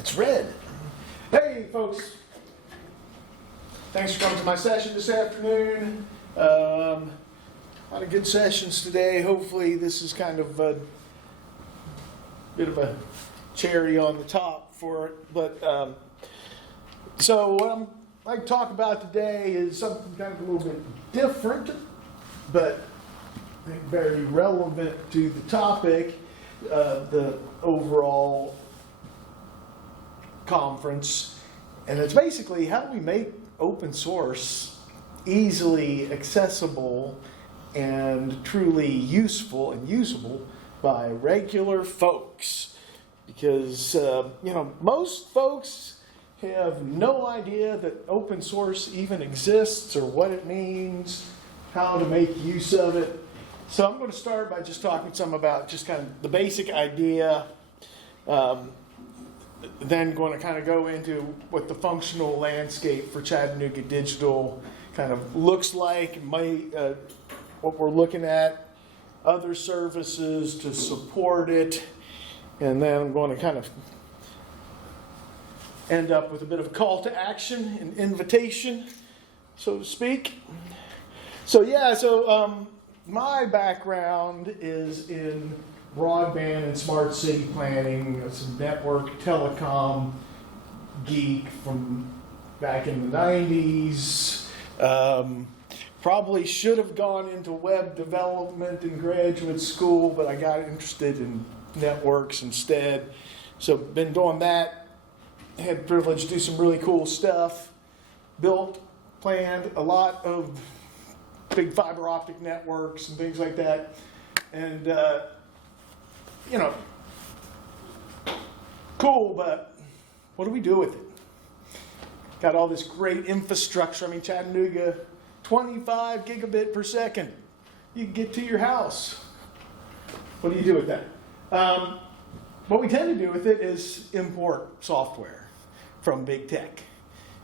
It's red. Hey, folks. Thanks for coming to my session this afternoon. A lot of good sessions today. Hopefully this is kind of a bit of a cherry on the top for it. But so what I'd like to talk about today is something kind of a little bit different, but I think very relevant to the topic, the overall conference. And it's basically, how do we make open source easily accessible and truly useful and usable by regular folks? Because most folks have no idea that open source even exists or what it means, how to make use of it. So I'm going to start by just talking some about just kind of the basic idea, then going to kind of go into what the functional landscape for Chattanooga.Digital kind of looks like, what we're looking at, other services to support it, and then I'm going to kind of end up with a bit of a call to action, an invitation, so to speak. So my background is in broadband and smart city planning. It's a network telecom geek from back in the 90s. Probably should have gone into web development in graduate school, but I got interested in networks instead. So been doing that. Had the privilege to do some really cool stuff. Planned a lot of big fiber optic networks and things like that. And cool, but what do we do with it? Got all this great infrastructure. I mean, Chattanooga, 25 gigabit per second. You can get to your house. What do you do with that? What we tend to do with it is import software from big tech,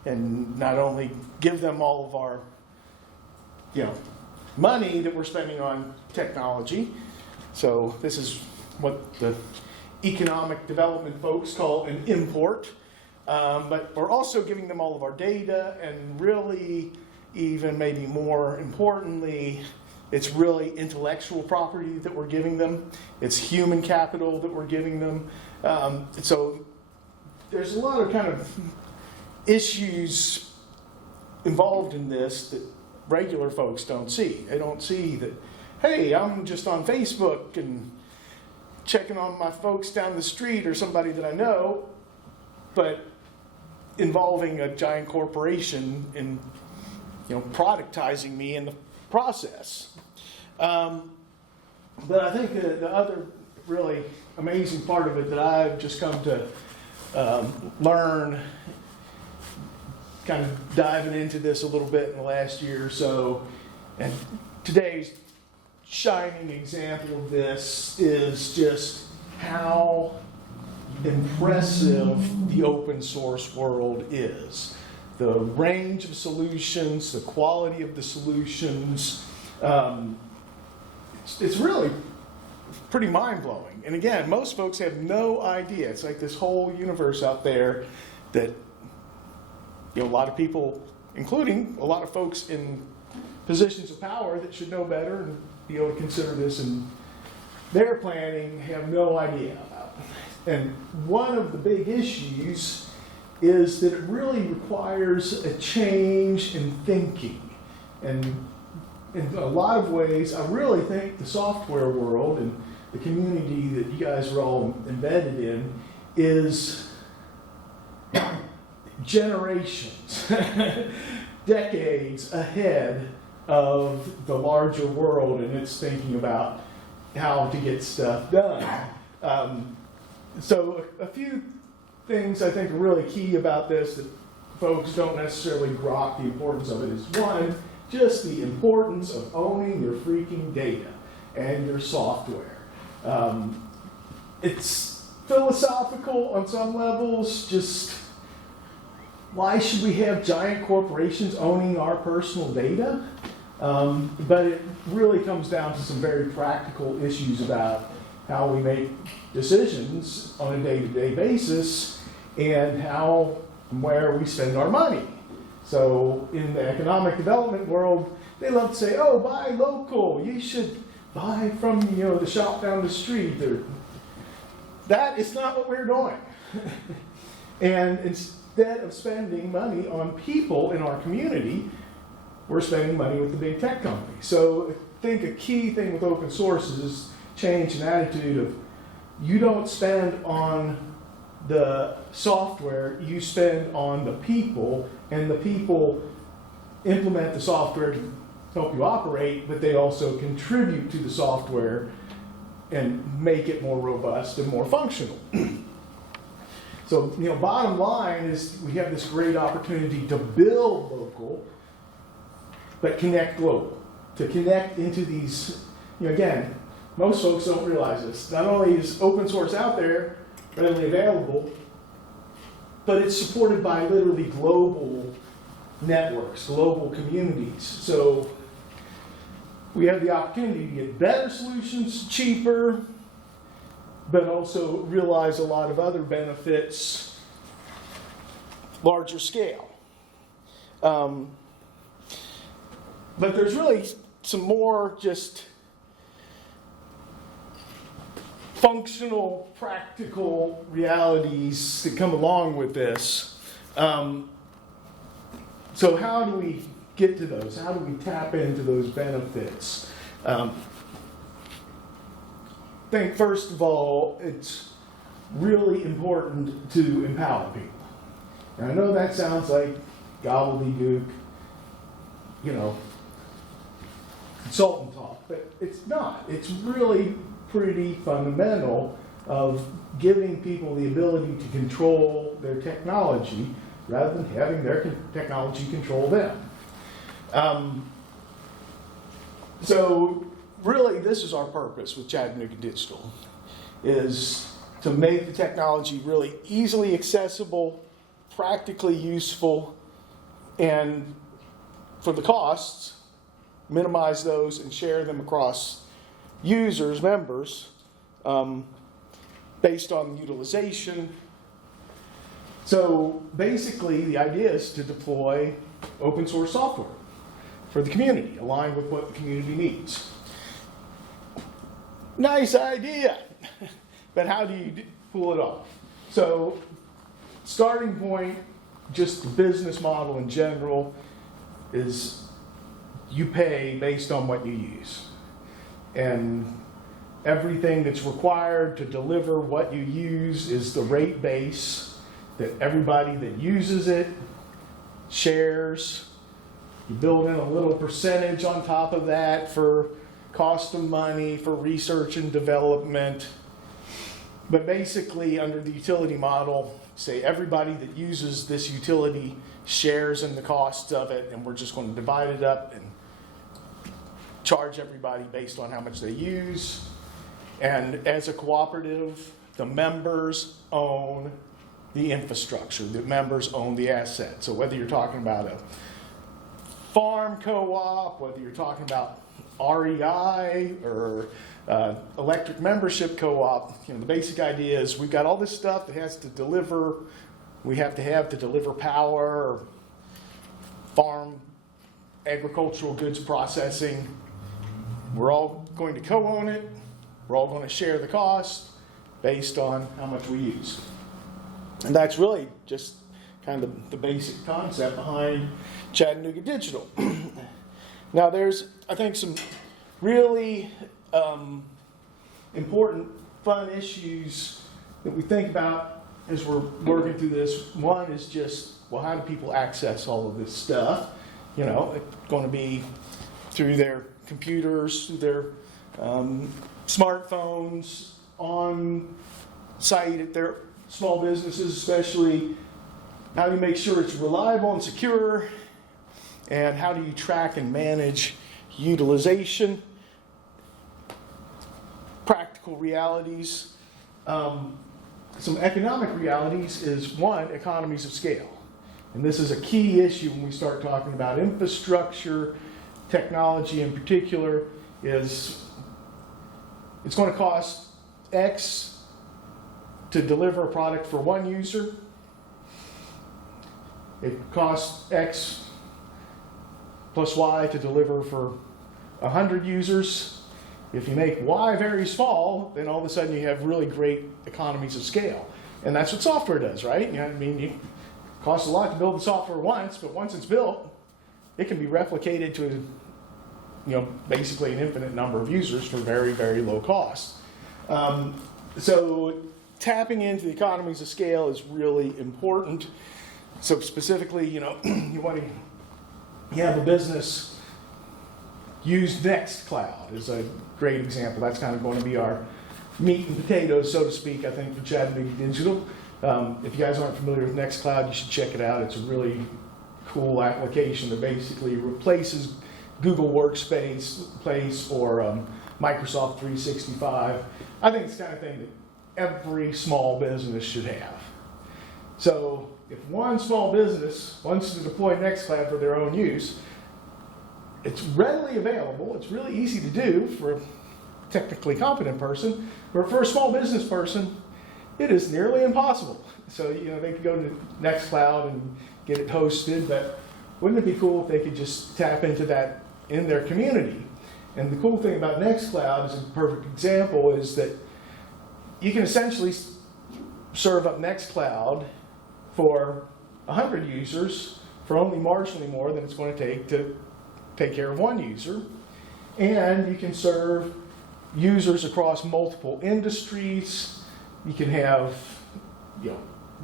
and not only give them all of our money that we're spending on technology. So this is what the economic development folks call an import. But we're also giving them all of our data, and really, even maybe more importantly, it's really intellectual property that we're giving them. It's human capital that we're giving them. So there's a lot of kind of issues involved in this that regular folks don't see. They don't see that, hey, I'm just on Facebook and checking on my folks down the street or somebody that I know, but involving a giant corporation in productizing me in the process. But I think the other really amazing part of it that I've just come to learn, kind of diving into this a little bit in the last year or so, and today's shining example of this is just how impressive the open source world is. The range of solutions, the quality of the solutions, it's really pretty mind-blowing. And again, most folks have no idea. It's like this whole universe out there that a lot of people, including a lot of folks in positions of power that should know better and be able to consider this in their planning, have no idea about. And one of the big issues is that it really requires a change in thinking. And in a lot of ways, I really think the software world and the community that you guys are all embedded in is generations, decades ahead of the larger world and its thinking about how to get stuff done. So a few things I think are really key about this that folks don't necessarily grok the importance of it is, one, just the importance of owning your freaking data and your software. It's philosophical on some levels, just why should we have giant corporations owning our personal data? But it really comes down to some very practical issues about how we make decisions on a day-to-day basis and how and where we spend our money. So in the economic development world, they love to say, oh, buy local. You should buy from, the shop down the street. That is not what we're doing. And instead of spending money on people in our community, we're spending money with the big tech companies. So I think a key thing with open source is change an attitude of you don't spend on the software, you spend on the people, and the people implement the software to help you operate, but they also contribute to the software and make it more robust and more functional. So, bottom line is we have this great opportunity to build local, but connect global. To connect into these, again, most folks don't realize this. Not only is open source out there, readily available, but it's supported by literally global networks, global communities. So we have the opportunity to get better solutions, cheaper, but also realize a lot of other benefits, larger scale. But there's really some more just functional, practical realities that come along with this. So how do we get to those? How do we tap into those benefits? I think first of all, it's really important to empower people. And I know that sounds like gobbledygook, consultant talk, but it's not. It's really pretty fundamental of giving people the ability to control their technology rather than having their technology control them. So really, this is our purpose with Chattanooga.Digital, is to make the technology really easily accessible, practically useful, and for the costs, minimize those and share them across users, members, based on utilization. So basically, the idea is to deploy open source software for the community, aligned with what the community needs. Nice idea, but how do you pull it off? So starting point, just the business model in general, is you pay based on what you use. And everything that's required to deliver what you use is the rate base that everybody that uses it shares. You build in a little percentage on top of that for cost of money, for research and development. But basically, under the utility model, say everybody that uses this utility shares in the costs of it, and we're just going to divide it up and charge everybody based on how much they use. And as a cooperative, the members own the infrastructure. The members own the asset. So whether you're talking about a farm co-op, whether you're talking about REI or electric membership co-op, the basic idea is we've got all this stuff that has to deliver, we have to deliver power, or farm agricultural goods processing. We're all going to co-own it. We're all going to share the cost based on how much we use. And that's really just kind of the basic concept behind Chattanooga.Digital. Now there's, I think, some really important, fun issues that we think about as we're working through this. One is just, well, how do people access all of this stuff? It's going to be through their computers, through their smartphones, on site at their small businesses especially. How do you make sure it's reliable and secure? And how do you track and manage utilization? Practical realities. Some economic realities is, one, economies of scale. And this is a key issue when we start talking about infrastructure, technology in particular, is it's going to cost X to deliver a product for one user, it costs X plus Y to deliver for 100 users. If you make Y very small, then all of a sudden you have really great economies of scale. And that's what software does, right? You know, I mean, it costs a lot to build the software once, but once it's built, it can be replicated to, you know, basically an infinite number of users for very, very low cost. So tapping into the economies of scale is really important. So specifically, you know, you have a business use NextCloud is a great example. That's kind of going to be our meat and potatoes, so to speak, I think, for Chattanooga.Digital. If you guys aren't familiar with NextCloud, you should check it out. It's a really cool application that basically replaces Google Workspace or Microsoft 365. I think it's the kind of thing that every small business should have. So if one small business wants to deploy NextCloud for their own use, it's readily available. It's really easy to do for a technically competent person, but for a small business person, it is nearly impossible. So, you know, they could go to NextCloud and get it hosted, but wouldn't it be cool if they could just tap into that in their community? And the cool thing about NextCloud, as a perfect example, is that you can essentially serve up NextCloud for 100 users for only marginally more than it's going to take care of one user. And you can serve users across multiple industries. You can have, you know,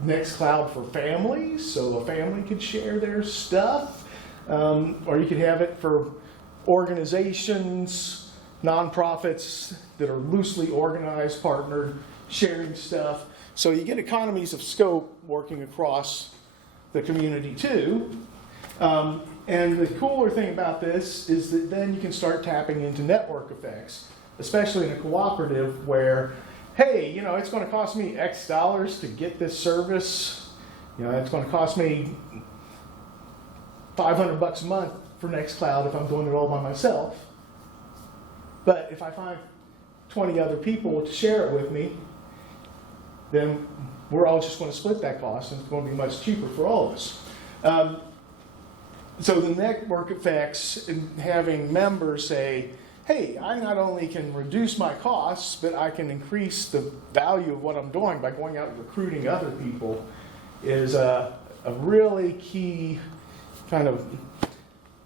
NextCloud for families, so a family could share their stuff. Or you could have it for organizations, nonprofits that are loosely organized, partnered, sharing stuff. So you get economies of scope working across the community too. And the cooler thing about this is that then you can start tapping into network effects, especially in a cooperative where, hey, you know, it's going to cost me X dollars to get this service. You know, it's going to cost me $500 a month for NextCloud if I'm doing it all by myself. But if I find 20 other people to share it with me, then we're all just going to split that cost, and it's going to be much cheaper for all of us. So the network effects and having members say, hey, I not only can reduce my costs, but I can increase the value of what I'm doing by going out and recruiting other people is a really key kind of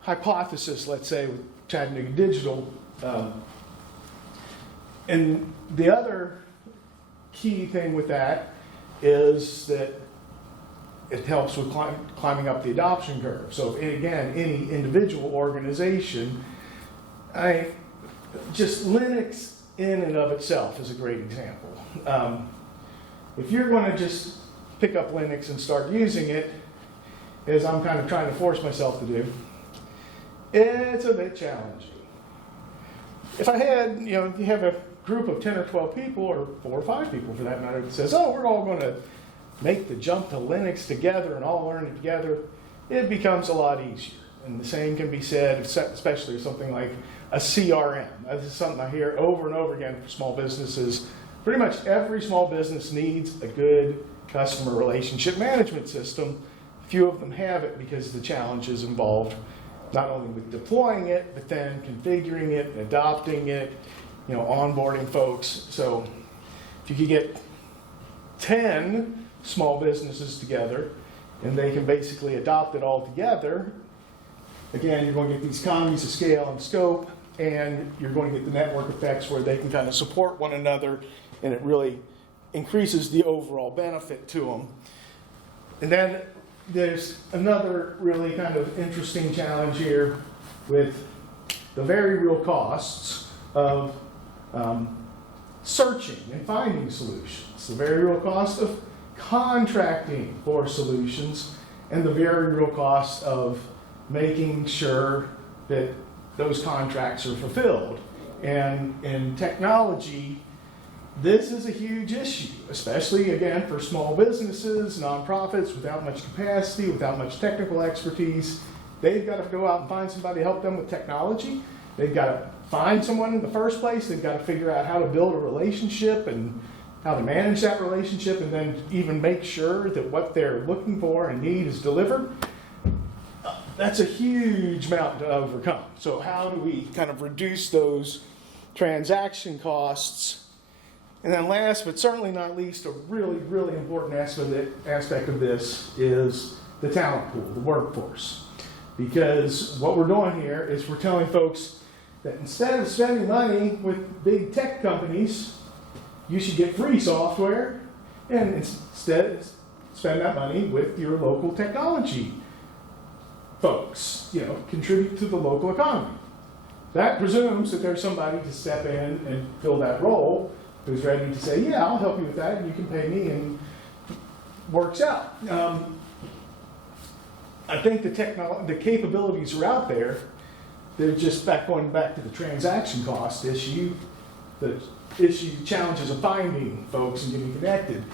hypothesis, let's say, with Chattanooga.Digital. And the other key thing with that is that it helps with climbing up the adoption curve. So again, any individual organization, just Linux in and of itself is a great example. If you're going to just pick up Linux and start using it, as I'm kind of trying to force myself to do, it's a bit challenging. If I had, you know, you have a group of 10 or 12 people, or 4 or 5 people for that matter, that says, oh, we're all going to make the jump to Linux together and all learn it together, it becomes a lot easier. And the same can be said, especially something like a CRM. This is something I hear over and over again for small businesses. Pretty much every small business needs a good customer relationship management system. Few of them have it because of the challenges involved, not only with deploying it, but then configuring it, adopting it, you know, onboarding folks. So if you could get 10 small businesses together and they can basically adopt it all together, again, you're going to get these economies of scale and scope, and you're going to get the network effects where they can kind of support one another, and it really increases the overall benefit to them. And then there's another really kind of interesting challenge here with the very real costs of searching and finding solutions, the very real cost of contracting for solutions, and the very real cost of making sure that those contracts are fulfilled. And in technology, this is a huge issue, especially, again, for small businesses, nonprofits, without much capacity, without much technical expertise. They've got to go out and find somebody to help them with technology. They've got to find someone in the first place. They've got to figure out how to build a relationship and how to manage that relationship, and then even make sure that what they're looking for and need is delivered, that's a huge mountain to overcome. So how do we kind of reduce those transaction costs? And then last, but certainly not least, a really, really important aspect of this is the talent pool, the workforce. Because what we're doing here is we're telling folks that instead of spending money with big tech companies, you should get free software and instead spend that money with your local technology folks, contribute to the local economy. That presumes that there's somebody to step in and fill that role who's ready to say, yeah, I'll help you with that, and you can pay me, and works out. I think the capabilities are out there. They're just going back to the transaction cost issue, the challenges of finding folks and getting connected.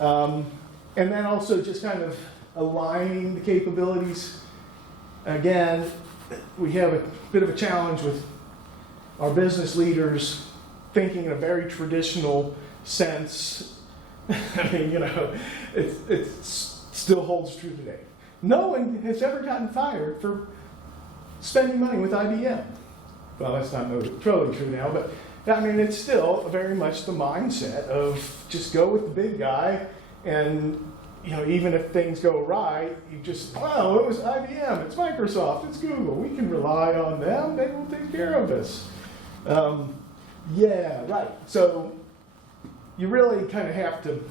And then also just kind of aligning the capabilities. Again, we have a bit of a challenge with our business leaders thinking in a very traditional sense. I mean, it still holds true today. No one has ever gotten fired for spending money with IBM. Well, that's not totally true now, but I mean, it's still very much the mindset of just go with the big guy, and even if things go awry, you just, oh, it was IBM, it's Microsoft, it's Google, we can rely on them, they will take care of us. Yeah, right. So you really kind of have to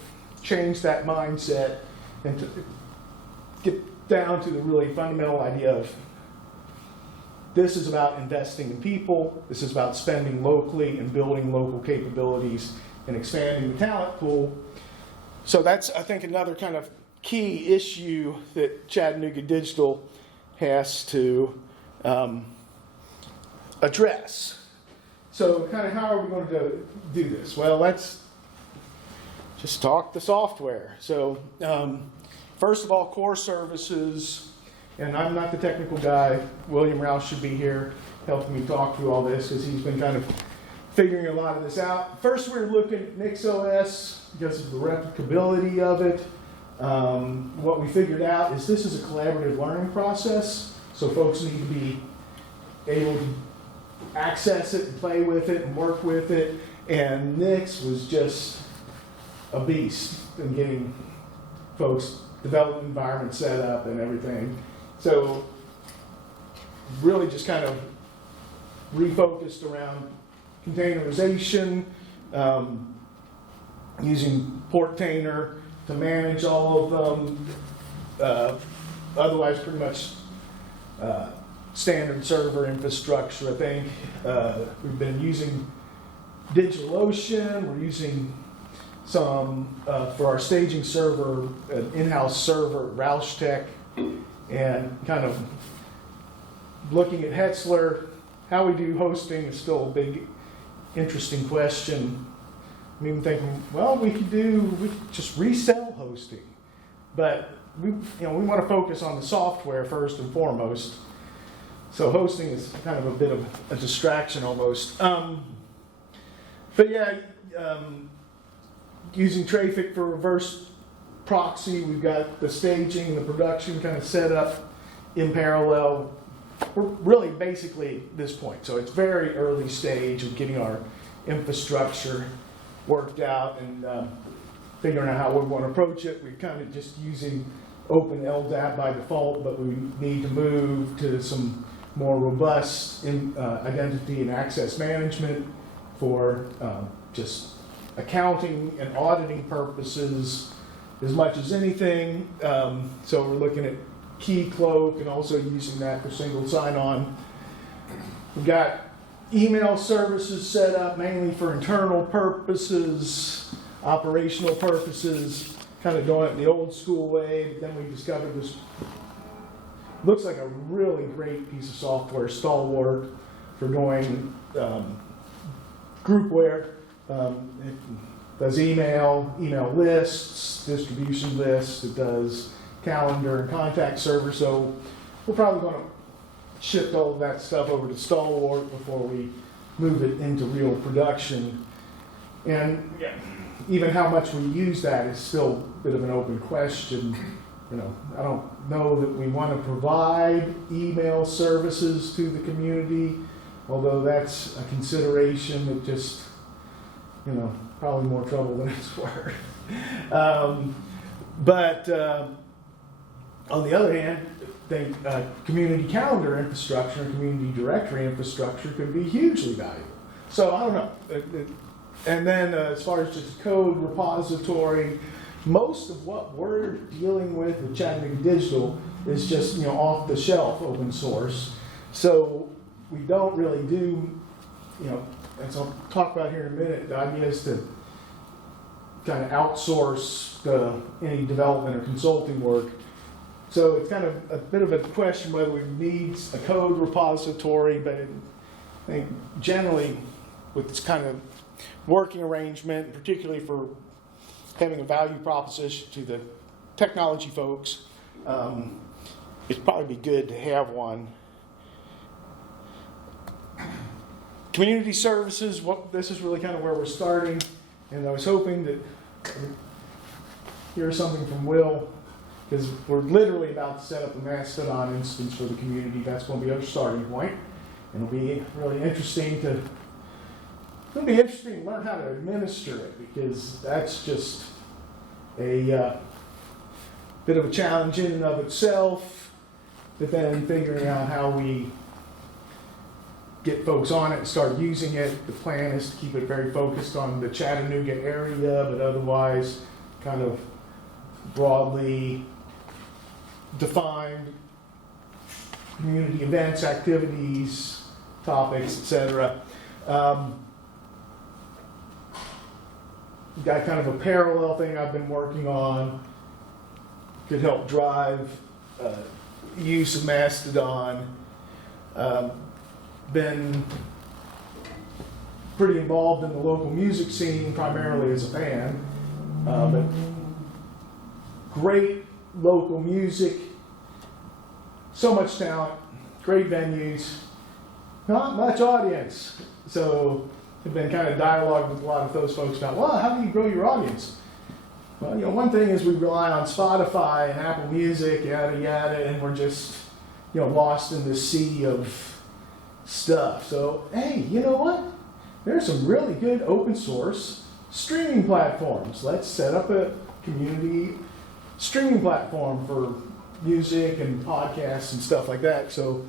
change that mindset and to get down to the really fundamental idea of this is about investing in people, this is about spending locally and building local capabilities and expanding the talent pool. So that's, I think, another kind of key issue that Chattanooga.Digital has to address. So kind of how are we going to do this? Well, let's just talk the software. So first of all, core services, and I'm not the technical guy. William Rouse should be here helping me talk through all this because he's been kind of figuring a lot of this out. First, we're looking at NixOS because of the replicability of it. What we figured out is this is a collaborative learning process, so folks need to be able to access it and play with it and work with it. And Nix was just a beast in getting folks' development environment set up and everything. So really just kind of refocused around containerization, using Portainer to manage all of them. Otherwise, pretty much standard server infrastructure, I think. We've been using DigitalOcean. We're using some, for our staging server, an in-house server, RouseTech, and kind of looking at Hetzler. How we do hosting is still a big, interesting question. I'm even thinking, well, we could just resell hosting, but we want to focus on the software first and foremost. So hosting is kind of a bit of a distraction almost. But yeah, using Trafic for reverse proxy, we've got the staging, the production kind of set up in parallel. We're really basically at this point. So it's very early stage of getting our infrastructure worked out and figuring out how we want to approach it. We're kind of just using Open LDAP by default, but we need to move to some more robust identity and access management for just accounting and auditing purposes as much as anything. So we're looking at KeyCloak and also using that for single sign-on. We've got email services set up mainly for internal purposes, operational purposes, kind of doing it the old school way. But then we discovered this looks like a really great piece of software, Stalwart, for doing groupware. It does email lists, distribution lists. It does calendar and contact server. So we're probably going to shift all of that stuff over to Stalwart before we move it into real production. And yeah, even how much we use that is still a bit of an open question. I don't know that we want to provide email services to the community, although that's a consideration that just, probably more trouble than it's worth. But on the other hand, community calendar infrastructure and community directory infrastructure could be hugely valuable. So I don't know. And then as far as just code repository, most of what we're dealing with Chattanooga.Digital is just off the shelf open source. So we don't really do, as I'll talk about here in a minute, the idea is to kind of outsource any development or consulting work. So it's kind of a bit of a question whether we need a code repository, but I think generally with this kind of working arrangement, particularly for having a value proposition to the technology folks, it'd probably be good to have one. Community services, this is really kind of where we're starting, and I was hoping that hear something from Will, because we're literally about to set up a Mastodon instance for the community. That's going to be our starting point, and it'll be really interesting to learn how to administer it, because that's just a bit of a challenge in and of itself, but then figuring out how we get folks on it and start using it. The plan is to keep it very focused on the Chattanooga area, but otherwise kind of broadly defined community events, activities, topics, etc. Got kind of a parallel thing I've been working on. Could help drive use of Mastodon. Been pretty involved in the local music scene, primarily as a fan. But great local music, so much talent, great venues, not much audience. So I've been kind of dialogue with a lot of those folks about, well, how do you grow your audience? Well, one thing is we rely on Spotify and Apple Music, yada, yada, and we're just, lost in the sea of stuff. So, hey, you know what? There's some really good open source streaming platforms. Let's set up a community streaming platform for music and podcasts and stuff like that. So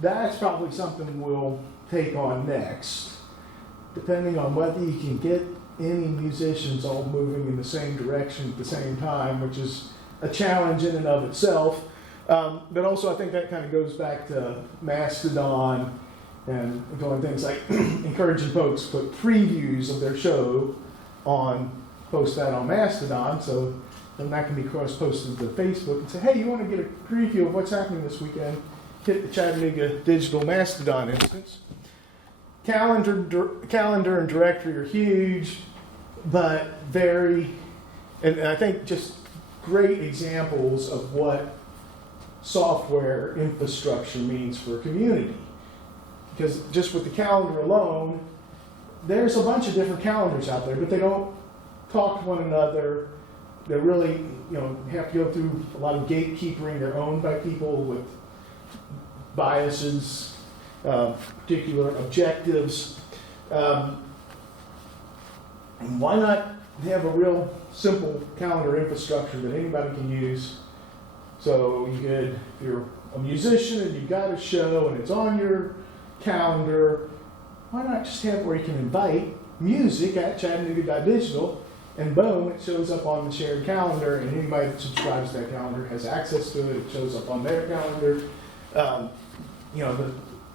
that's probably something we'll take on next, depending on whether you can get any musicians all moving in the same direction at the same time, which is a challenge in and of itself. But also I think that kind of goes back to Mastodon and doing things like encouraging folks to put previews of their show post that on Mastodon, so then that can be cross-posted to Facebook and say, hey, you want to get a preview of what's happening this weekend? Hit the Chattanooga.Digital Mastodon instance. Calendar and directory are huge, but and I think just great examples of what software infrastructure means for a community. Because just with the calendar alone, there's a bunch of different calendars out there, but they don't talk to one another. They really, have to go through a lot of gatekeeping. They're owned by people with biases, particular objectives. And why not have a real simple calendar infrastructure that anybody can use? So you could, if you're a musician and you've got a show and it's on your calendar, why not just have where you can invite music at Chattanooga.Digital, and boom, it shows up on the shared calendar, and anybody that subscribes to that calendar has access to it. It shows up on their calendar. The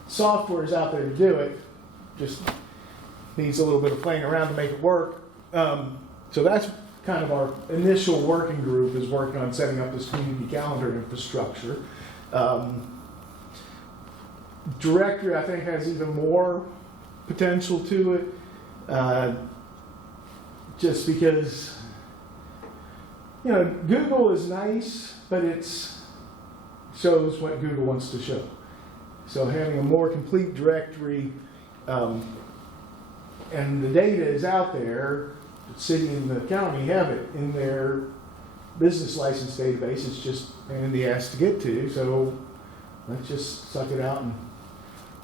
software is out there to do it, just needs a little bit of playing around to make it work. So that's kind of our initial working group, is working on setting up this community calendar infrastructure. Directory, I think, has even more potential to it, just because, Google is nice, but it shows what Google wants to show. So having a more complete directory, and the data is out there, city and the county have it in their business license database. It's just a pain in the ass to get to, so let's just suck it out and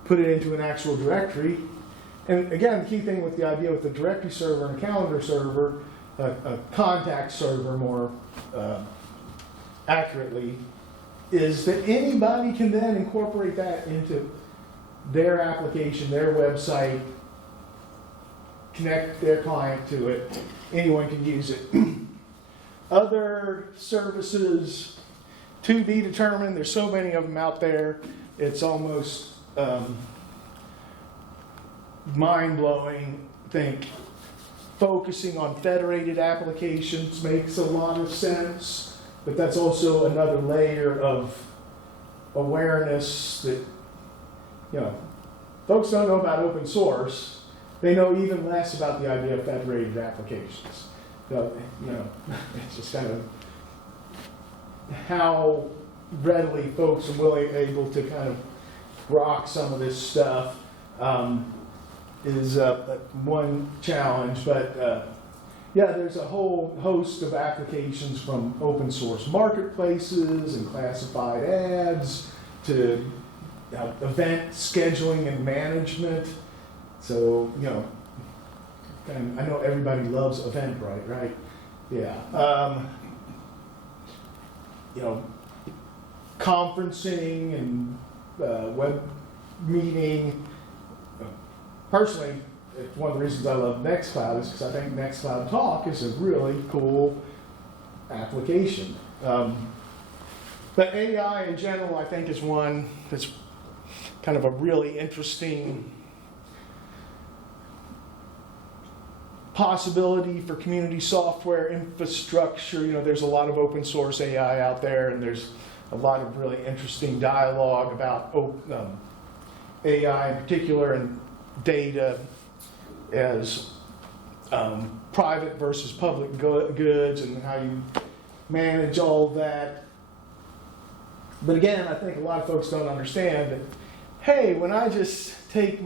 put it into an actual directory. And again, the key thing with the idea with the directory server and a calendar server, a contact server more accurately, is that anybody can then incorporate that into their application, their website, connect their client to it. Anyone can use it. Other services to be determined. There's so many of them out there. It's almost mind-blowing. I think focusing on federated applications makes a lot of sense, but that's also another layer of awareness that, folks don't know about open source. They know even less about the idea of federated applications. It's just kind of how readily folks are able to kind of grok some of this stuff is one challenge. But there's a whole host of applications from open source marketplaces and classified ads to event scheduling and management. So, I know everybody loves Eventbrite, right? Yeah. Conferencing and web meeting. Personally, it's one of the reasons I love NextCloud is because I think NextCloud Talk is a really cool application. But AI in general, I think, is one that's kind of a really interesting possibility for community software infrastructure. There's a lot of open source AI out there, and there's a lot of really interesting dialogue about AI in particular and data as private versus public goods and how you manage all that. But again, I think a lot of folks don't understand that, hey, when I just take,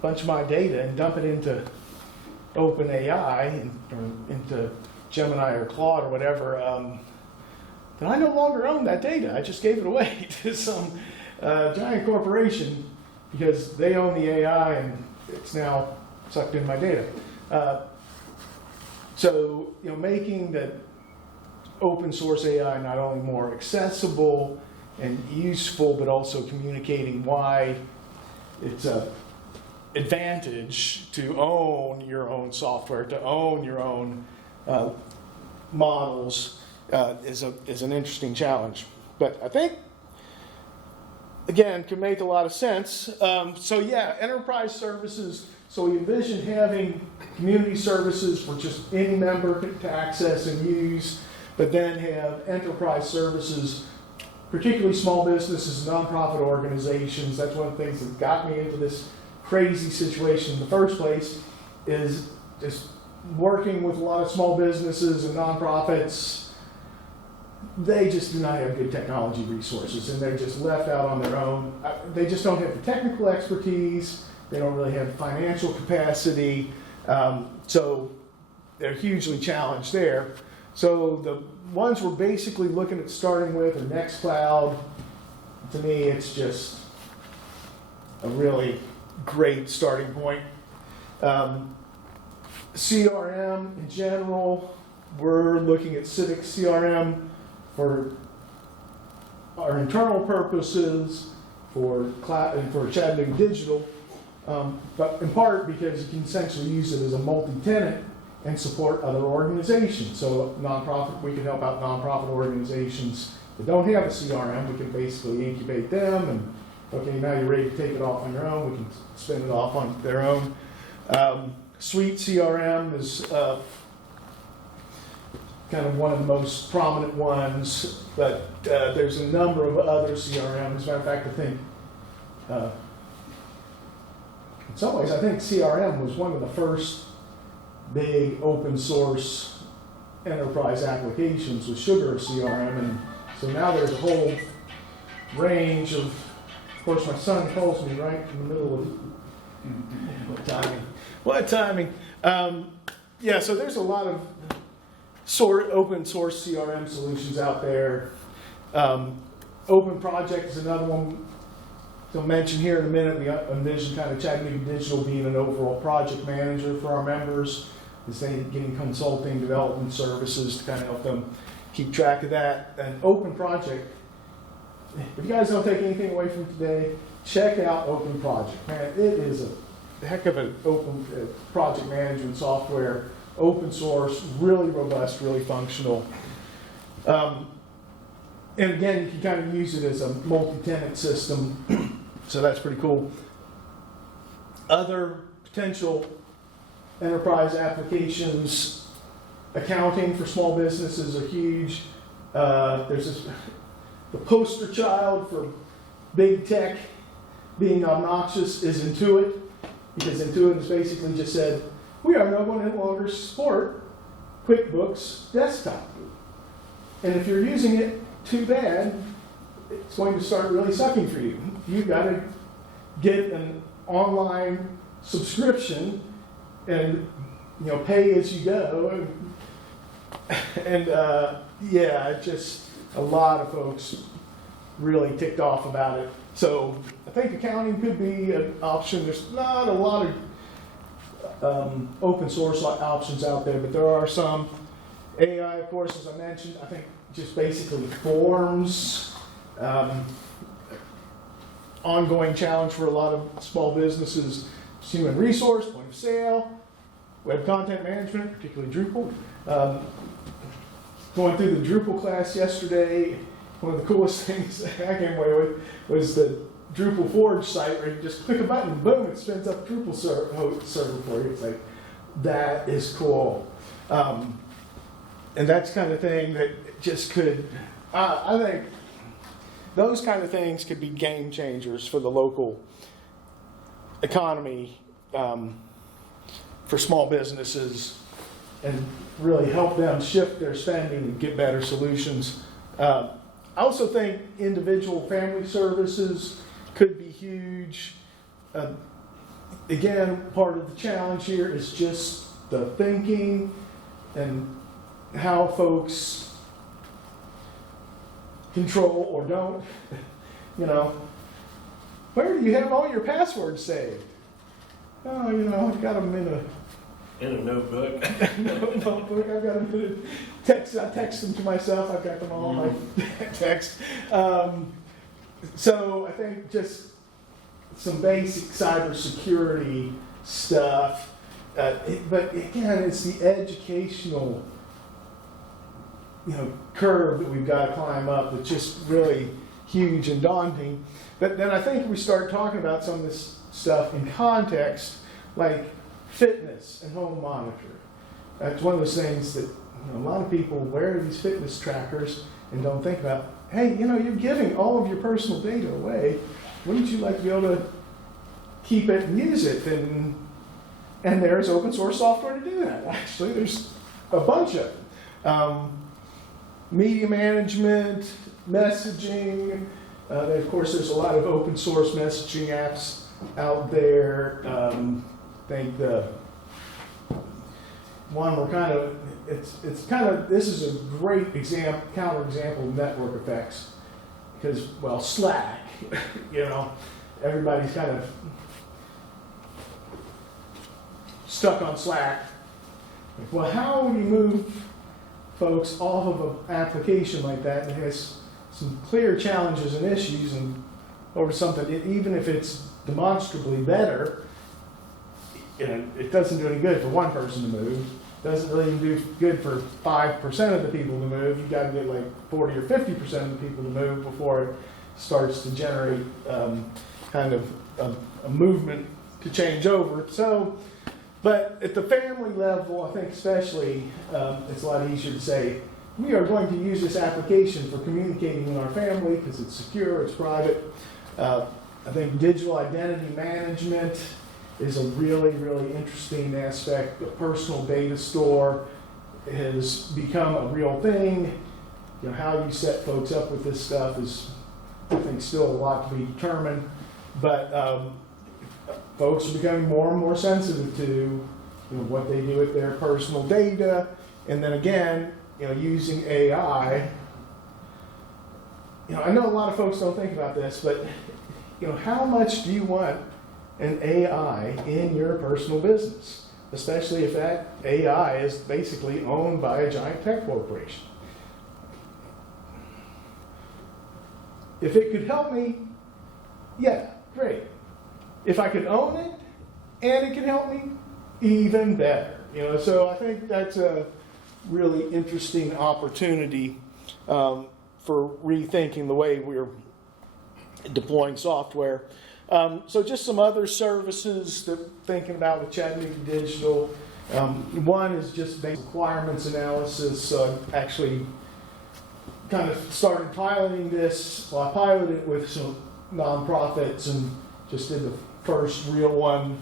bunch of my data and dump it into OpenAI or into Gemini or Claude or whatever, then I no longer own that data. I just gave it away to some giant corporation because they own the AI and it's now sucked in my data. So making the open source AI not only more accessible and useful, but also communicating why it's a advantage to own your own software, to own your own models is an interesting challenge. But I think, again, can make a lot of sense. Enterprise services. So we envision having community services for just any member to access and use, but then have enterprise services, particularly small businesses, nonprofit organizations. That's one of the things that got me into this crazy situation in the first place, is just working with a lot of small businesses and nonprofits. They just do not have good technology resources, and they're just left out on their own. They just don't have the technical expertise. They don't really have the financial capacity. So they're hugely challenged there. So the ones we're basically looking at starting with are NextCloud. To me, it's just a really great starting point. CRM in general, we're looking at Civic CRM for our internal purposes, for Chattanooga.Digital, but in part because you can essentially use it as a multi-tenant and support other organizations. So we can help out nonprofit organizations that don't have a CRM. We can basically incubate them and, okay, now you're ready to take it off on your own. We can spin it off on their own. Suite CRM is kind of one of the most prominent ones, but there's a number of other CRMs. As a matter of fact, I think, in some ways, I think CRM was one of the first big open source enterprise applications with Sugar CRM, and so now there's a whole range of course, my son calls me right in the middle of time. What timing? Yeah, so there's a lot of open source CRM solutions out there. Open Project is another one to mention here in a minute. We envision kind of Chattanooga.Digital being an overall project manager for our members, getting consulting, development services to kind of help them keep track of that. And Open Project, if you guys don't take anything away from today, check out Open Project. Man, it is a heck of an open project management software, open source, really robust, really functional. And again, you can kind of use it as a multi-tenant system, so that's pretty cool. Other potential enterprise applications, accounting for small businesses are huge. There's the poster child for big tech being obnoxious is Intuit, because Intuit has basically just said, we are no longer support QuickBooks Desktop. And if you're using it too bad, it's going to start really sucking for you. You've got to get an online subscription and pay as you go. And yeah, just a lot of folks really ticked off about it. So I think accounting could be an option. There's not a lot of open source options out there, but there are some. AI, of course, as I mentioned, I think just basically forms. Ongoing challenge for a lot of small businesses, human resource, point of sale, web content management, particularly Drupal. Going through the Drupal class yesterday, one of the coolest things I came away with was the Drupal Forge site where you just click a button, boom, it spins up Drupal server for you. It's like, that is cool. And that's kind of thing that just could, I think those kind of things could be game changers for the local economy, for small businesses, and really help them shift their spending and get better solutions. I also think individual family services could be huge. Again, part of the challenge here is just the thinking and how folks control or don't. Where do you have all your passwords saved? Oh, I've got them in a notebook. Notebook. I've got them in a text. I text them to myself. I've got them all on my text. So I think just some basic cybersecurity stuff. But again, it's the educational curve that we've got to climb up that's just really huge and daunting. But then I think we start talking about some of this stuff in context, like fitness and home monitoring. That's one of those things that a lot of people wear these fitness trackers and don't think about, hey, you're giving all of your personal data away. Wouldn't you like to be able to keep it and use it? And there's open source software to do that. Actually, there's a bunch of them. Media management, messaging. Of course, there's a lot of open source messaging apps out there. I think the one we're kind of, this is a great counterexample of network effects. Because, well, Slack, everybody's kind of stuck on Slack. Well, how do you move folks off of an application like that that has some clear challenges and issues and over something, even if it's demonstrably better, it doesn't do any good for one person to move. It doesn't really do good for 5% of the people to move. You've got to get like 40 or 50% of the people to move before it starts to generate kind of a movement to change over. So, but at the family level, I think especially, it's a lot easier to say, we are going to use this application for communicating with our family because it's secure, it's private. I think digital identity management is a really, really interesting aspect. The personal data store has become a real thing. How you set folks up with this stuff is, I think, still a lot to be determined. But folks are becoming more and more sensitive to what they do with their personal data, and then again, using AI. I know a lot of folks don't think about this, but how much do you want an AI in your personal business, especially if that AI is basically owned by a giant tech corporation? If it could help me, yeah, great. If I could own it and it can help me, even better. So I think that's a really interesting opportunity for rethinking the way we're deploying software. So just some other services that thinking about with Chattanooga.Digital. One is just basic requirements analysis. So I actually kind of started piloting this. Well, I piloted it with some nonprofits and just did the first real one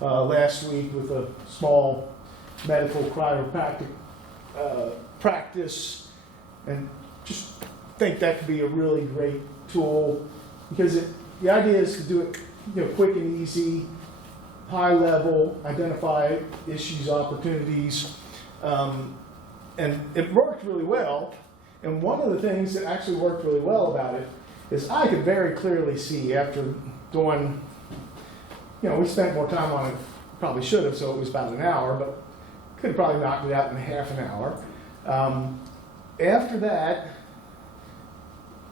last week with a small medical chiropractic practice, and just think that could be a really great tool because the idea is to do it quick and easy, high level, identify issues, opportunities, and it worked really well. And one of the things that actually worked really well about it is I could very clearly see after doing, we spent more time on it, probably should have, so it was about an hour, but could have probably knocked it out in half an hour. After that,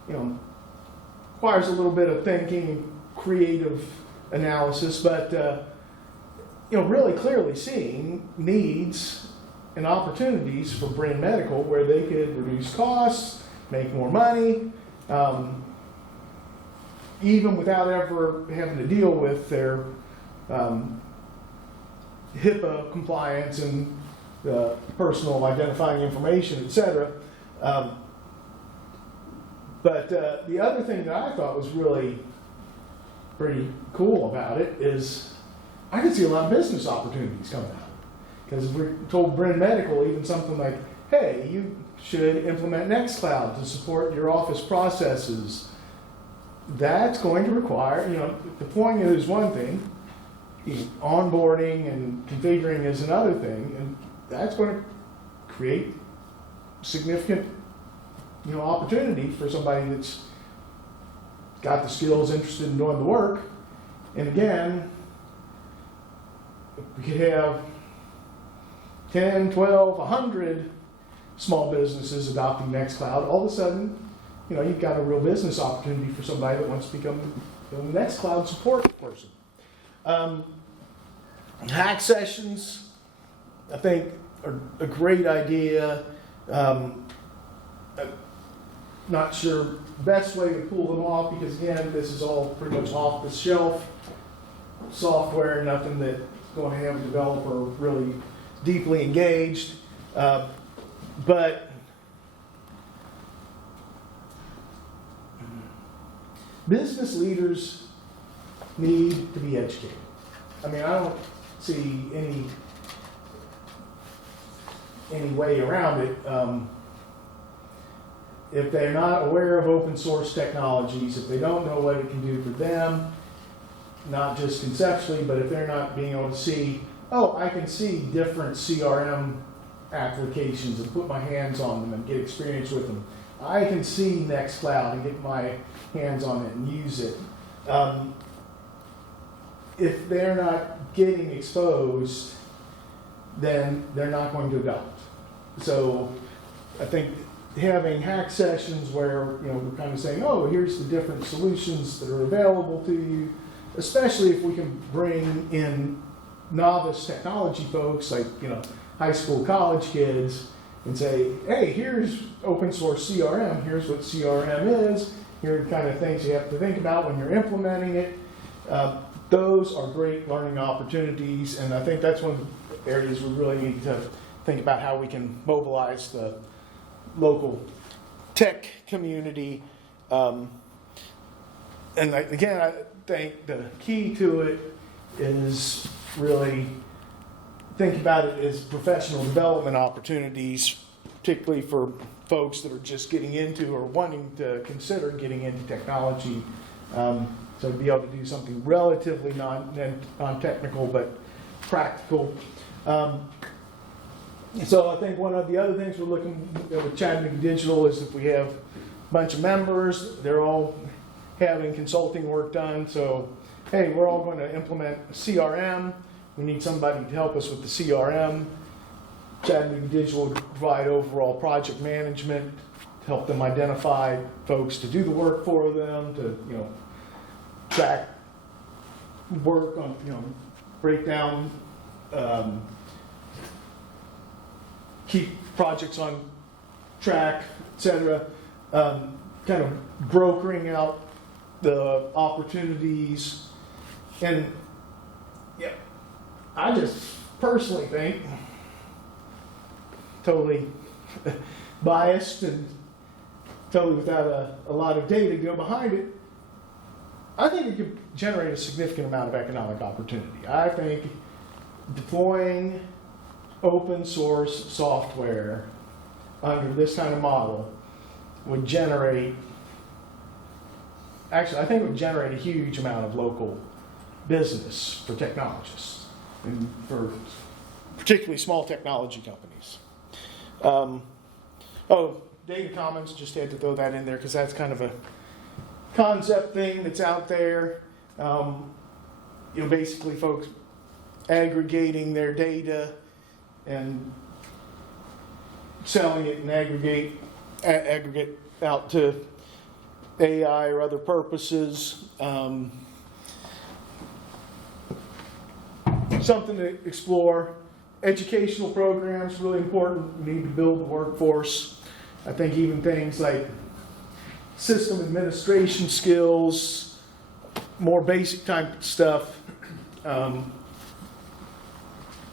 requires a little bit of thinking, creative analysis, but really clearly seeing needs and opportunities for Bryn Medical where they could reduce costs, make more money, even without ever having to deal with their HIPAA compliance and personal identifying information, etc. But the other thing that I thought was really pretty cool about it is I could see a lot of business opportunities coming out. Because if we told Bryn Medical even something like, hey, you should implement NixCloud to support your office processes, that's going to require, deploying it is one thing, onboarding and configuring is another thing, and that's going to create significant opportunity for somebody that's got the skills, interested in doing the work. And again, we could have 10, 12, 100 small businesses adopting NixCloud. All of a sudden, you've got a real business opportunity for somebody that wants to become a NixCloud support person. Hack sessions, I think, are a great idea. Not sure best way to pull them off because, again, this is all pretty much off-the-shelf software, nothing that's going to have a developer really deeply engaged. But business leaders need to be educated. I mean, I don't see any way around it. If they're not aware of open source technologies, if they don't know what it can do for them, not just conceptually, but if they're not being able to see, I can see different CRM applications and put my hands on them and get experience with them. I can see NixCloud and get my hands on it and use it. If they're not getting exposed, then they're not going to adopt. So I think having hack sessions where we're kind of saying, here's the different solutions that are available to you, especially if we can bring in novice technology folks like high school, college kids, and say, hey, here's open source CRM, here's what CRM is, here are the kind of things you have to think about when you're implementing it. Those are great learning opportunities, and I think that's one of the areas we really need to think about how we can mobilize the local tech community. And again, I think the key to it is really think about it as professional development opportunities, particularly for folks that are just getting into or wanting to consider getting into technology. So to be able to do something relatively non-technical but practical. So I think one of the other things we're looking at with Chattanooga.Digital is if we have a bunch of members, they're all having consulting work done. So, hey, we're all going to implement a CRM. We need somebody to help us with the CRM. Chattanooga.Digital would provide overall project management to help them identify folks to do the work for them, to track work on break down, keep projects on track, etc. Kind of brokering out the opportunities, and yeah, I just personally think, totally biased and totally without a lot of data to go behind it, I think it could generate a significant amount of economic opportunity. I think deploying open source software under this kind of model would generate, actually I think it would generate a huge amount of local business for technologists and for particularly small technology companies. Data commons, just had to throw that in there because that's kind of a concept thing that's out there. Basically folks aggregating their data and selling it and aggregate out to AI or other purposes. Something to explore. Educational programs, really important. We need to build the workforce. I think even things like system administration skills, more basic type stuff,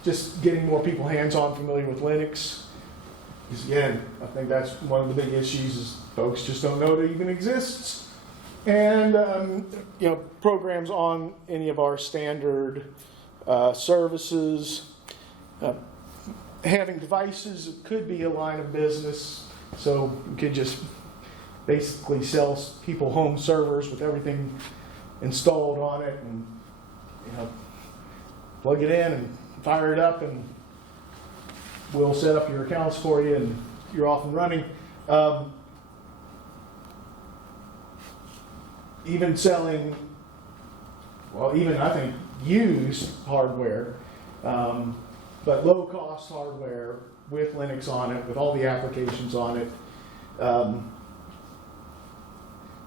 just getting more people hands-on familiar with Linux. Because again, I think that's one of the big issues is folks just don't know it even exists. And programs on any of our standard services. Having devices, it could be a line of business, so you could just basically sell people home servers with everything installed on it, and plug it in and fire it up, and we'll set up your accounts for you, and you're off and running. Even selling, even I think used hardware, but low-cost hardware with Linux on it, with all the applications on it,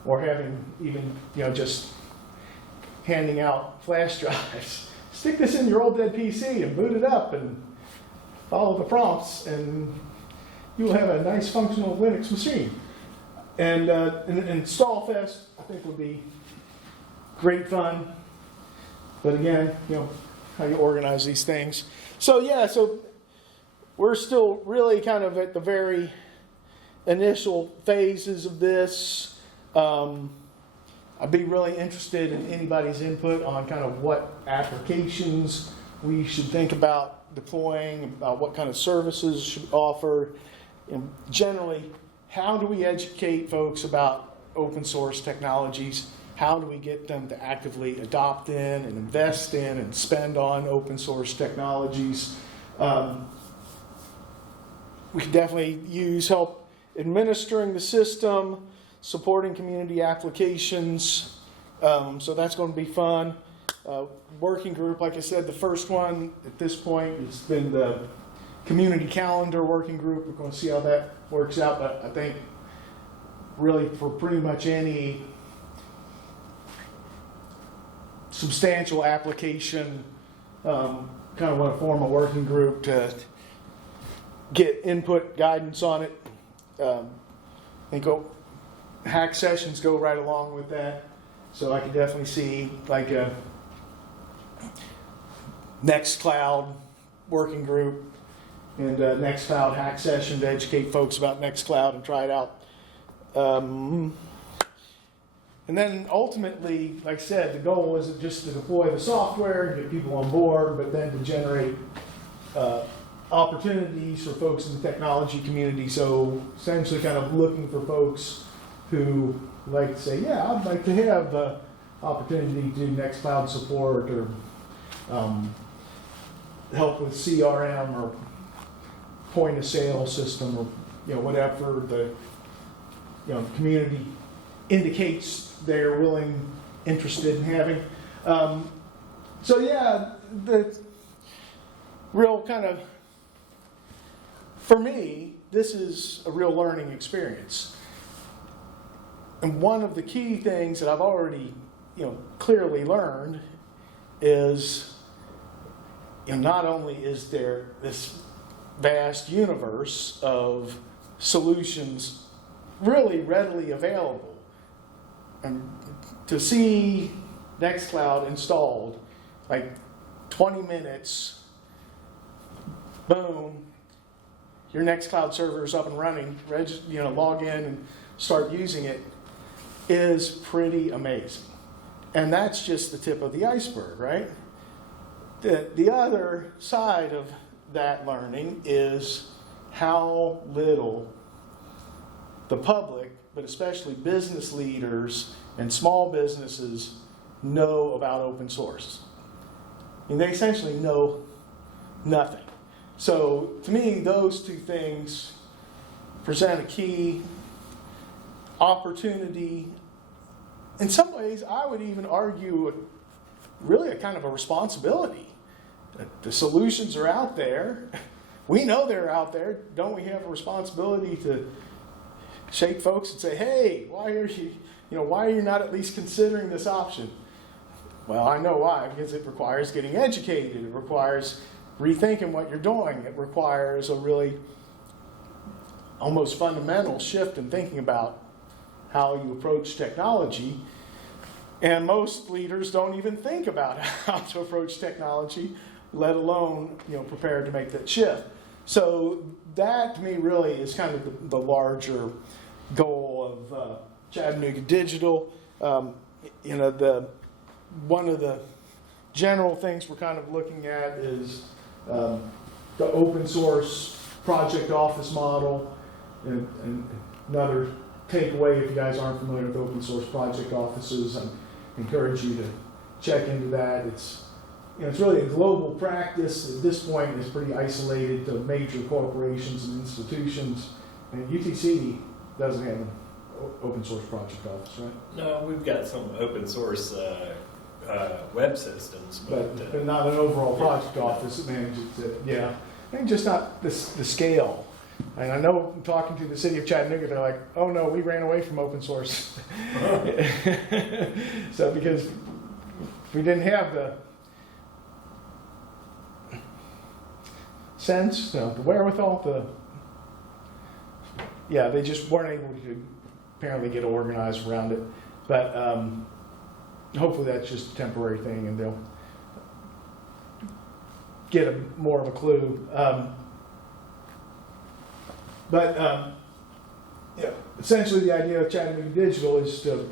or having even, just handing out flash drives. Stick this in your old dead PC and boot it up and follow the prompts, and you'll have a nice functional Linux machine. And InstallFest, I think, would be great fun. But again, how you organize these things. So we're still really kind of at the very initial phases of this. I'd be really interested in anybody's input on kind of what applications we should think about deploying, about what kind of services should offer. Generally, how do we educate folks about open source technologies? How do we get them to actively adopt in and invest in and spend on open source technologies? We can definitely use help administering the system, supporting community applications. So that's going to be fun. Working group, like I said, the first one at this point has been the community calendar working group. We're going to see how that works out. But I think really for pretty much any substantial application, kind of want to form a working group to get input, guidance on it. I think hack sessions go right along with that. So I could definitely see like a NextCloud working group and a NextCloud hack session to educate folks about NextCloud and try it out. And then ultimately, like I said, the goal isn't just to deploy the software and get people on board, but then to generate opportunities for folks in the technology community. So essentially kind of looking for folks who like to say, yeah, I'd like to have opportunity to do NextCloud support or help with CRM or point of sale system or whatever the community indicates they're interested in having. So yeah, the real kind of, for me, this is a real learning experience. And one of the key things that I've already clearly learned is not only is there this vast universe of solutions really readily available, and to see NextCloud installed, like 20 minutes, boom, your NextCloud server is up and running, log in and start using it, is pretty amazing. And that's just the tip of the iceberg, right? The other side of that learning is how little the public, but especially business leaders and small businesses, know about open source. I mean, they essentially know nothing. So to me, those two things present a key opportunity. In some ways, I would even argue really a kind of a responsibility. The solutions are out there. We know they're out there. Don't we have a responsibility to shake folks and say, hey, why are you not at least considering this option? Well, I know why, because it requires getting educated. It requires rethinking what you're doing. It requires a really almost fundamental shift in thinking about how you approach technology. And most leaders don't even think about how to approach technology, let alone prepare to make that shift. So that, to me, really is kind of the larger goal of Chattanooga.Digital. One of the general things we're kind of looking at is the open source project office model. And another takeaway, if you guys aren't familiar with open source project offices, I encourage you to check into that. It's really a global practice. At this point, it's pretty isolated to major corporations and institutions. And UTC doesn't have an open source project office, right? No, we've got some open source web systems, but not an overall project office that manages it. Yeah, and just not the scale. And I know, talking to the city of Chattanooga, they're like, "Oh no, we ran away from open source." So because we didn't have the sense, the wherewithal, they just weren't able to apparently get organized around it. But hopefully that's just a temporary thing, and they'll get more of a clue. Essentially the idea of Chattanooga.Digital is to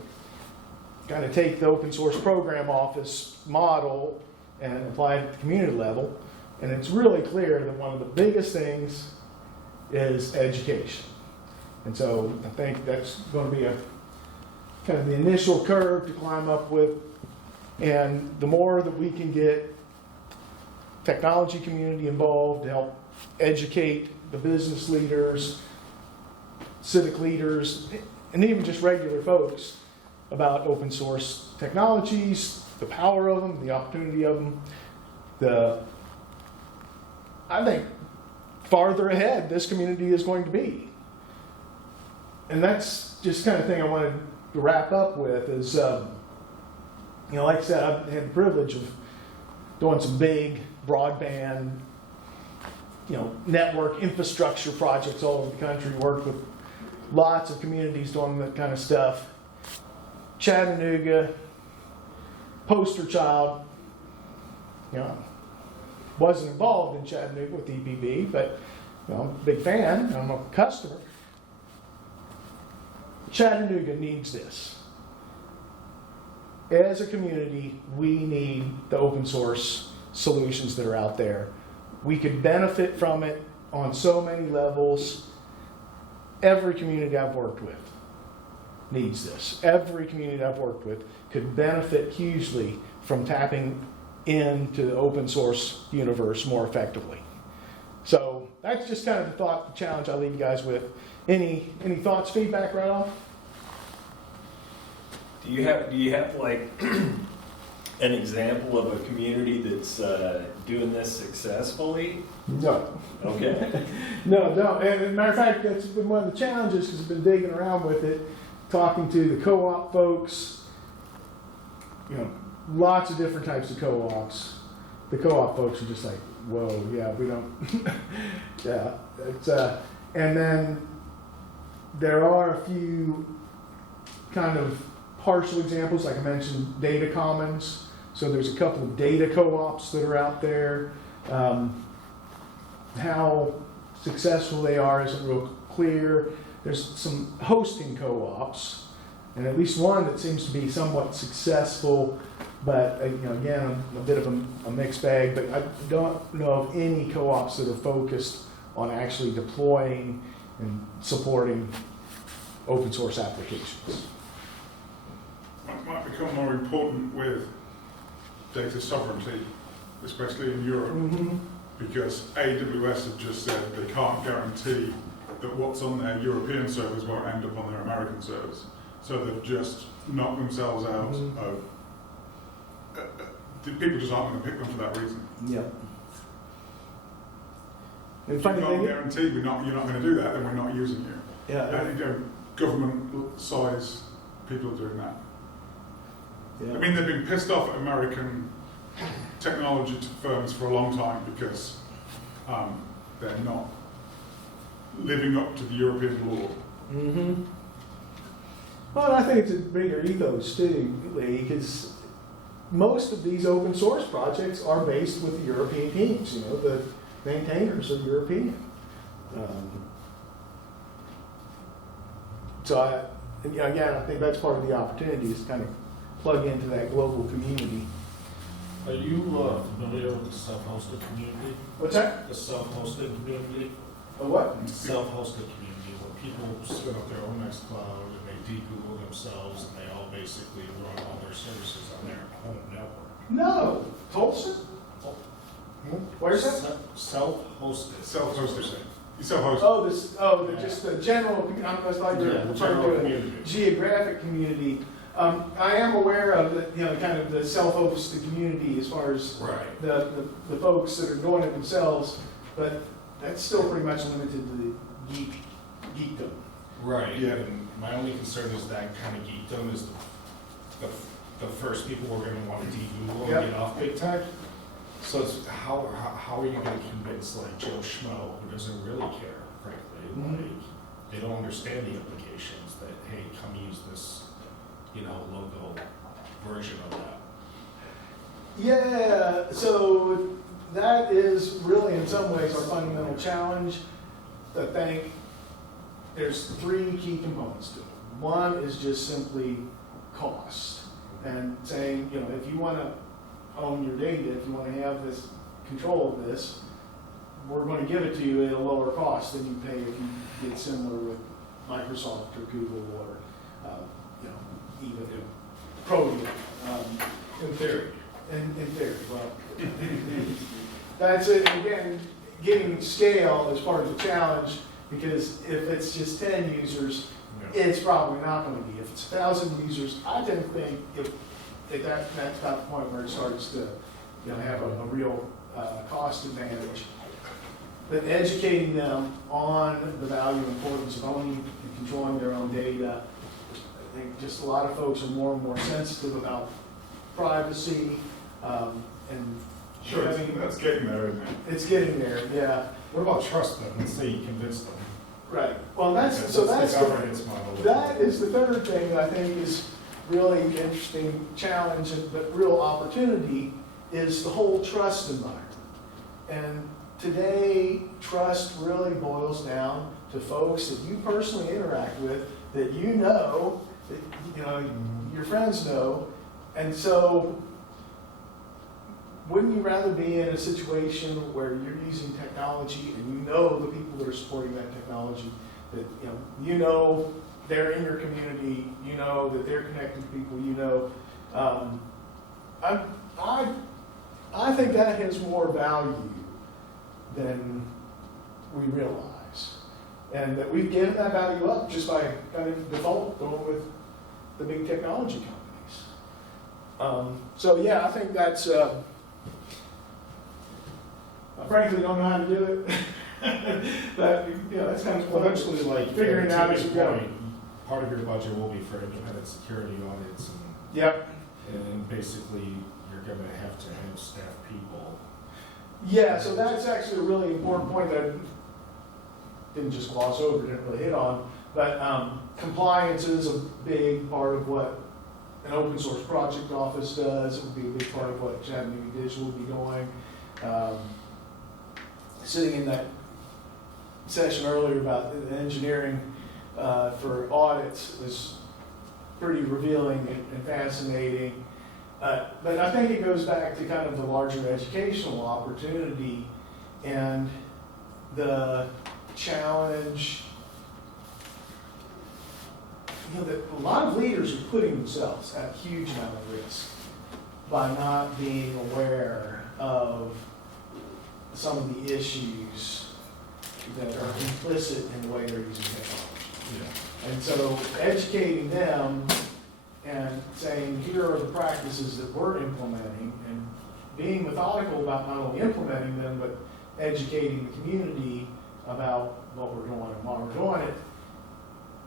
kind of take the open source program office model and apply it at the community level. And it's really clear that one of the biggest things is education. And so I think that's going to be a kind of the initial curve to climb up with. And the more that we can get technology community involved to help educate the business leaders, civic leaders, and even just regular folks about open source technologies, the power of them, the opportunity of them, I think farther ahead this community is going to be. And that's just the kind of thing I wanted to wrap up with is, like I said, I've had the privilege of doing some big broadband, network infrastructure projects all over the country, worked with lots of communities doing that kind of stuff. Chattanooga, poster child, wasn't involved in Chattanooga with EPB, but I'm a big fan, I'm a customer. Chattanooga needs this. As a community, we need the open source solutions that are out there. We could benefit from it on so many levels. Every community I've worked with needs this. Every community I've worked with could benefit hugely from tapping into the open source universe more effectively. So that's just kind of the thought, the challenge I'll leave you guys with. Any thoughts, feedback right off? Do you have like an example of a community that's doing this successfully? No. Okay. No. And as a matter of fact, that's been one of the challenges because I've been digging around with it, talking to the co-op folks, lots of different types of co-ops. The co-op folks are just like, whoa, yeah, we don't, yeah. It's, and then there are a few kind of partial examples, like I mentioned, data commons. So there's a couple of data co-ops that are out there. How successful they are isn't real clear. There's some hosting co-ops, and at least one that seems to be somewhat successful, but again, a bit of a mixed bag. But I don't know of any co-ops that are focused on actually deploying and supporting open source applications. Might become more important with data sovereignty, especially in Europe, because AWS have just said they can't guarantee that what's on their European servers won't end up on their American servers. So they've just knocked themselves out of. People just aren't going to pick them for that reason. Yeah. And If funny you can't thing, guarantee you're not going to do that, then we're not using you. yeah, Government size people are doing that. yeah. I mean, they've been pissed off at American technology firms for a long time because they're not living up to the European law. Mm-hmm. Well, I think it's a bigger ethos too, Lee, because most of these open source projects are based with the European teams. The maintainers are European. So again, I think that's part of the opportunity is kind of plug into that global community. Are you familiar with the self-hosted community? What's that? The self-hosted community? A what? Self-hosted community, where people spin up their own Nextcloud and they de-Google themselves and they all basically run all their services on their home network. No. Tulsa? Where's that? Self-hosted. Self-hosted. You self-hosted. Oh, just the general. I thought you were Yeah, referring the general to a community. geographic community. I am aware of kind of the self-hosted community as far as Right. the folks that are doing it themselves, but that's still pretty much limited to the geekdom. Right. Yeah. And my only concern is that kind of geekdom is the first people we're going to want to de-Google Yep. and get off big time. So it's how are you going to convince like Joe Schmo who doesn't really care, frankly, like they don't understand the implications that hey, come use this, local version of that. Yeah, so that is really in some ways our fundamental challenge. I think there's three key components to it. One is just simply cost and saying, if you want to own your data, if you want to have this control of this, we're going to give it to you at a lower cost than you pay if you get similar with Microsoft or Google or even Protean. In theory. In theory, well, that's it. Again, getting scale is part of the challenge because if it's just 10 users, it's probably not going to be. If it's 1,000 users, I tend to think if that's about the point where it starts to have a real cost advantage. But educating them on the value and importance of owning and controlling their own data, I think just a lot of folks are more and more sensitive about privacy and Sure, that's getting there, isn't it? it's getting there, yeah. What about trust them? Let's say you convince them. Right. Well, that's the the governance model. that is the third thing that I think is really interesting challenge, but real opportunity is the whole trust environment. And today, trust really boils down to folks that you personally interact with, that that your friends know, and so wouldn't you rather be in a situation where you're using technology and the people that are supporting that technology, that they're in your community, you know that they're connected to people you know. I think that has more value than we realize. And that we've given that value up just by kind of default going with the big technology companies. So yeah, I think that's, I frankly don't know how to do it. But, you know, that's kind of Eventually, like, figuring out as you go. part of your budget will be for independent security audits Yep. and basically you're gonna have to have staff people. Yeah, so that's actually a really important point that I didn't just gloss over, didn't really hit on. But compliance is a big part of what an open source project office does. It would be a big part of what Chattanooga.Digital will be doing. Sitting in that session earlier about the engineering for audits was pretty revealing and fascinating. But I think it goes back to kind of the larger educational opportunity and the challenge. You know, that a lot of leaders are putting themselves at a huge amount of risk by not being aware of some of the issues that are implicit in the way they're using technology. Yeah. And so educating them and saying, here are the practices that we're implementing, and being methodical about not only implementing them, but educating the community about what we're doing and why we're doing it.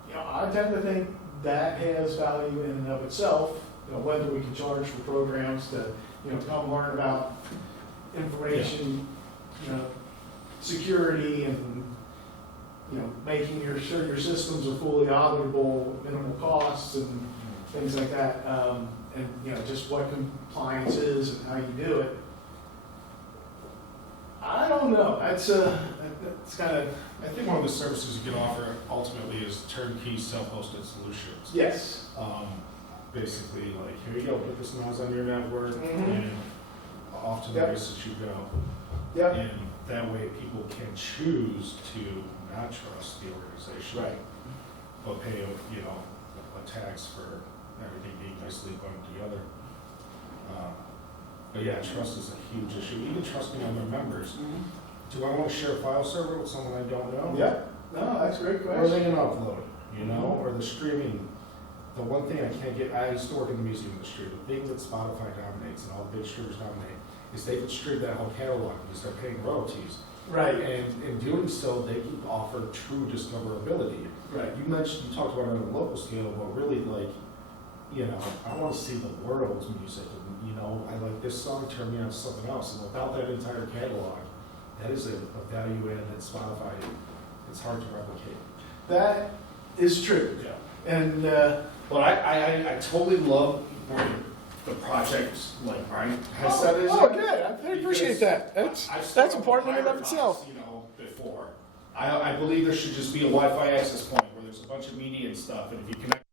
You know, I tend to think that has value in and of itself. You know, whether we can charge for programs to, you know, come learn about information, you know, security and, you know, making sure your systems are fully auditable, minimal costs and things like that. And, you know, just what compliance is and how you do it. I don't know. That's kind of, I think one of the services you can offer ultimately is turnkey self-hosted solutions. yes. Basically, like, here you go, put this noise on your network, Mhm. and off to the Yep. races you go. Yep. And that way people can choose to not trust the organization. Right. But pay, you know, a tax for everything being nicely bundled together. But yeah, trust is a huge issue, even trusting other members. Do I want to share a file server with someone I don't know? Yep. No, that's a great Where are they question. gonna upload it, you know, or the streaming? The one thing I can't get, I used to work in the music industry, the thing that Spotify dominates and all the big streamers dominate is they can stream that whole catalog because they're paying royalties. Right. And in doing so, they can offer true discoverability. Right. You talked about it on a local scale, but really like, you know, I want to see the world's music and, you know, I like this song, turn me on to something else. And without that entire catalog, that is a value add that Spotify, it's hard to replicate. That is true. Yeah. And But I totally love where the project, like, Brian has said is. good. I appreciate that. That's important in and of Firefox, itself. You know, before. I believe there should just be a Wi-Fi access point where there's a bunch of media and stuff, and if you connect